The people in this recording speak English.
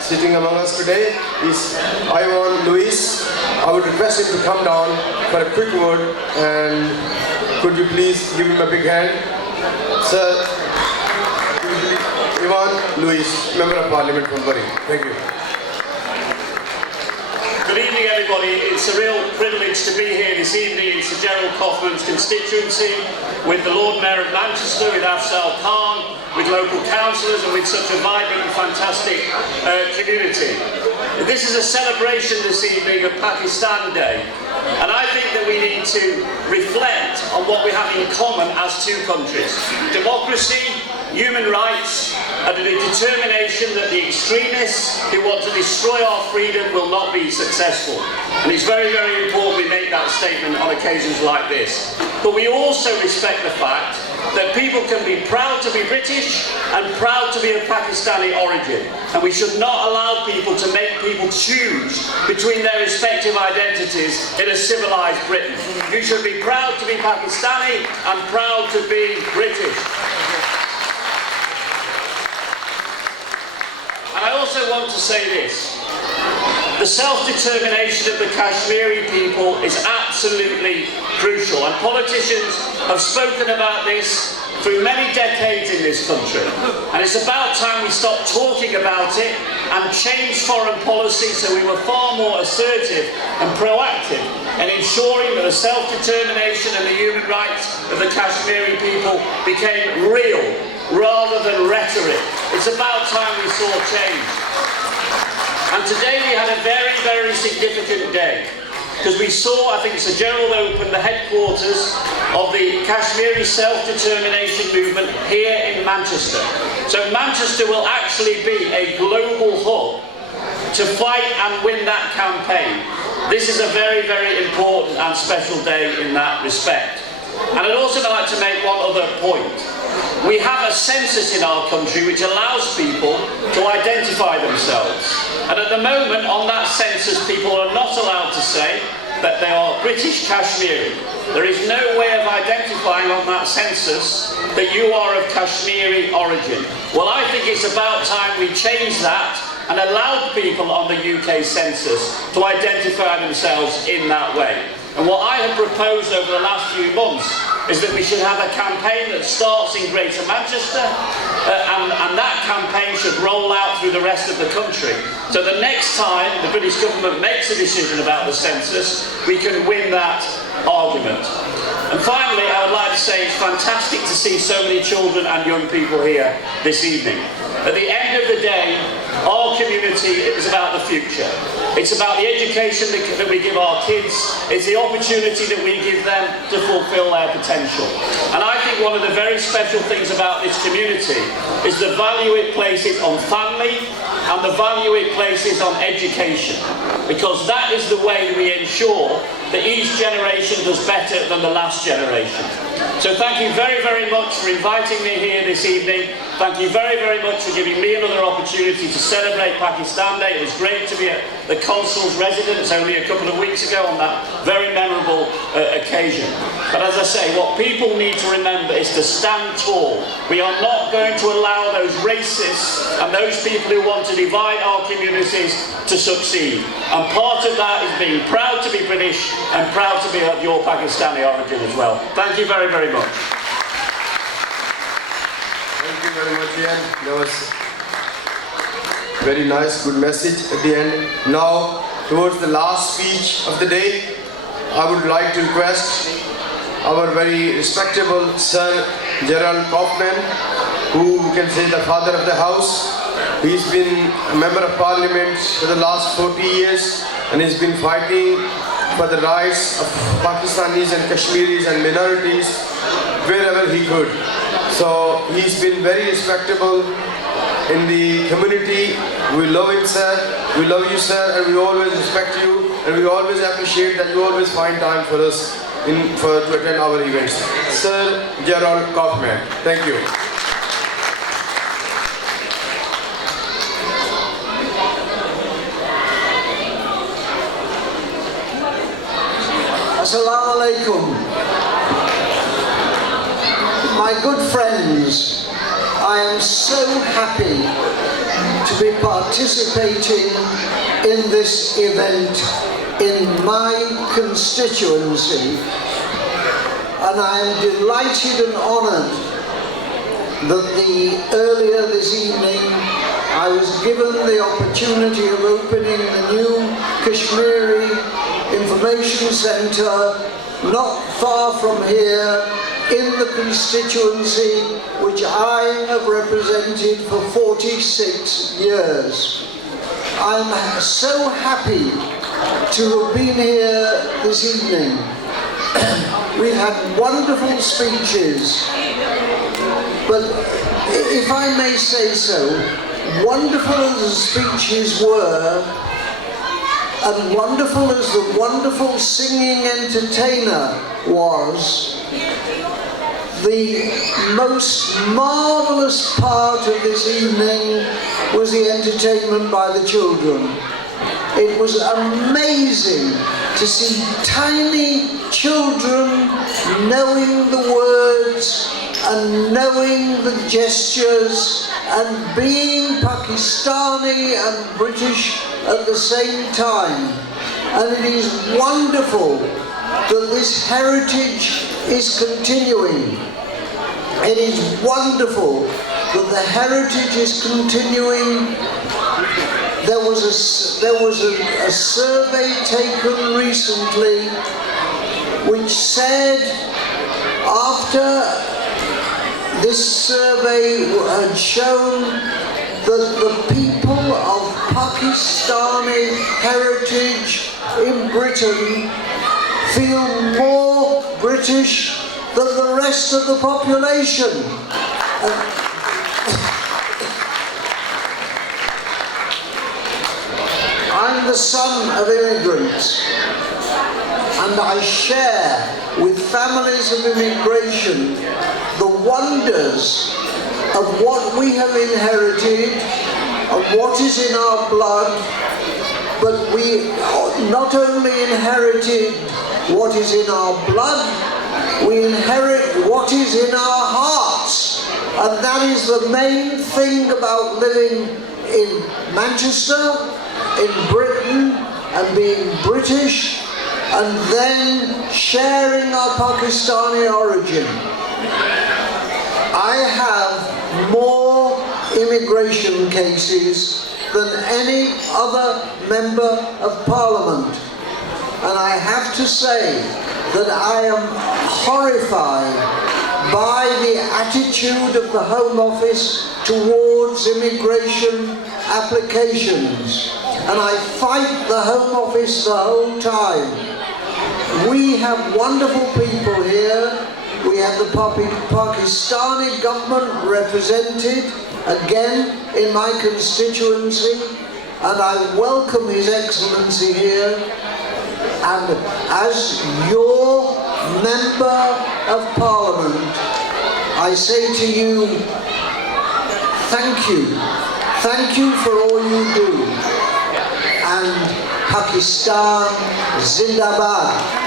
sitting among us today is Ivan Luis. I would request him to come down for a quick word, and could you please give him a big hand? Sir, Ivan Luis, Member of Parliament from Bury. Thank you. Good evening, everybody. It's a real privilege to be here this evening in Sir Gerald Kaufman's constituency with the Lord Mayor of Manchester, with Afzal Khan, with local councillors and with such a vibrant and fantastic community. This is a celebration this evening of Pakistan Day, and I think that we need to reflect on what we have in common as two countries: democracy, human rights, and a determination that the extremists who want to destroy our freedom will not be successful. And it's very, very important we make that statement on occasions like this. But we also respect the fact that people can be proud to be British and proud to be of Pakistani origin. And we should not allow people to make people choose between their respective identities in a civilised Britain. You should be proud to be Pakistani and proud to be British. And I also want to say this. The self-determination of the Kashmiri people is absolutely crucial, and politicians have spoken about this through many decades in this country. And it's about time we stopped talking about it and changed foreign policy so we were far more assertive and proactive in ensuring that the self-determination and the human rights of the Kashmiri people became real rather than rhetoric. It's about time we saw change. And today we had a very, very significant day, because we saw, I think Sir Gerald opened the headquarters of the Kashmiri self-determination movement here in Manchester. So Manchester will actually be a global hub to fight and win that campaign. This is a very, very important and special day in that respect. And I'd also like to make one other point. We have a census in our country which allows people to identify themselves. And at the moment on that census people are not allowed to say that they are British Kashmiri. There is no way of identifying on that census that you are of Kashmiri origin. Well, I think it's about time we change that and allowed people on the UK census to identify themselves in that way. And what I have proposed over the last few months is that we should have a campaign that starts in Greater Manchester and that campaign should roll out through the rest of the country. So the next time the British government makes a decision about the census, we can win that argument. And finally, I would like to say it's fantastic to see so many children and young people here this evening. At the end of the day, our community is about the future. It's about the education that we give our kids. It's the opportunity that we give them to fulfil their potential. And I think one of the very special things about this community is the value it places on family and the value it places on education. Because that is the way we ensure that each generation does better than the last generation. So thank you very, very much for inviting me here this evening. Thank you very, very much for giving me another opportunity to celebrate Pakistan Day. It was great to be at the Consul's residence only a couple of weeks ago on that very memorable occasion. But as I say, what people need to remember is to stand tall. We are not going to allow those racists and those people who want to divide our communities to succeed. And part of that is being proud to be British and proud to be of your Pakistani origin as well. Thank you very, very much. Thank you very much, Ian. That was very nice, good message at the end. Now, towards the last speech of the day, I would like to request our very respectable son, Gerald Kaufman, who we can say the father of the house. He's been a member of parliament for the last 40 years and he's been fighting for the rights of Pakistanis and Kashmiris and minorities wherever he could. So he's been very respectable in the community. We love him, sir. We love you, sir, and we always respect you, and we always appreciate that you always find time for us to attend our events. Sir Gerald Kaufman, thank you. Assalamu alaikum. My good friends, I am so happy to be participating in this event in my constituency, and I am delighted and honoured that earlier this evening I was given the opportunity of opening the new Kashmiri Information Centre not far from here in the constituency which I have represented for 46 years. I'm so happy to have been here this evening. We've had wonderful speeches, but if I may say so, wonderful as the speeches were, and wonderful as the wonderful singing entertainer was, the most marvellous part of this evening was the entertainment by the children. It was amazing to see tiny children knowing the words and knowing the gestures and being Pakistani and British at the same time. And it is wonderful that this heritage is continuing. It is wonderful that the heritage is continuing. There was a survey taken recently which said, after this survey had shown that the people of Pakistani heritage in Britain feel more British than the rest of the population. I'm the son of immigrants, and I share with families of immigration the wonders of what we have inherited and what is in our blood, but we not only inherited what is in our blood, we inherit what is in our hearts. And that is the main thing about living in Manchester, in Britain, and being British, and then sharing our Pakistani origin. I have more immigration cases than any other member of Parliament. And I have to say that I am horrified by the attitude of the Home Office towards immigration applications. And I fight the Home Office the whole time. We have wonderful people here. We have the Pakistani government represented, again, in my constituency, and I welcome His Excellency here. And as your Member of Parliament, I say to you, thank you. Thank you for all you do. And Pakistan Zindabad.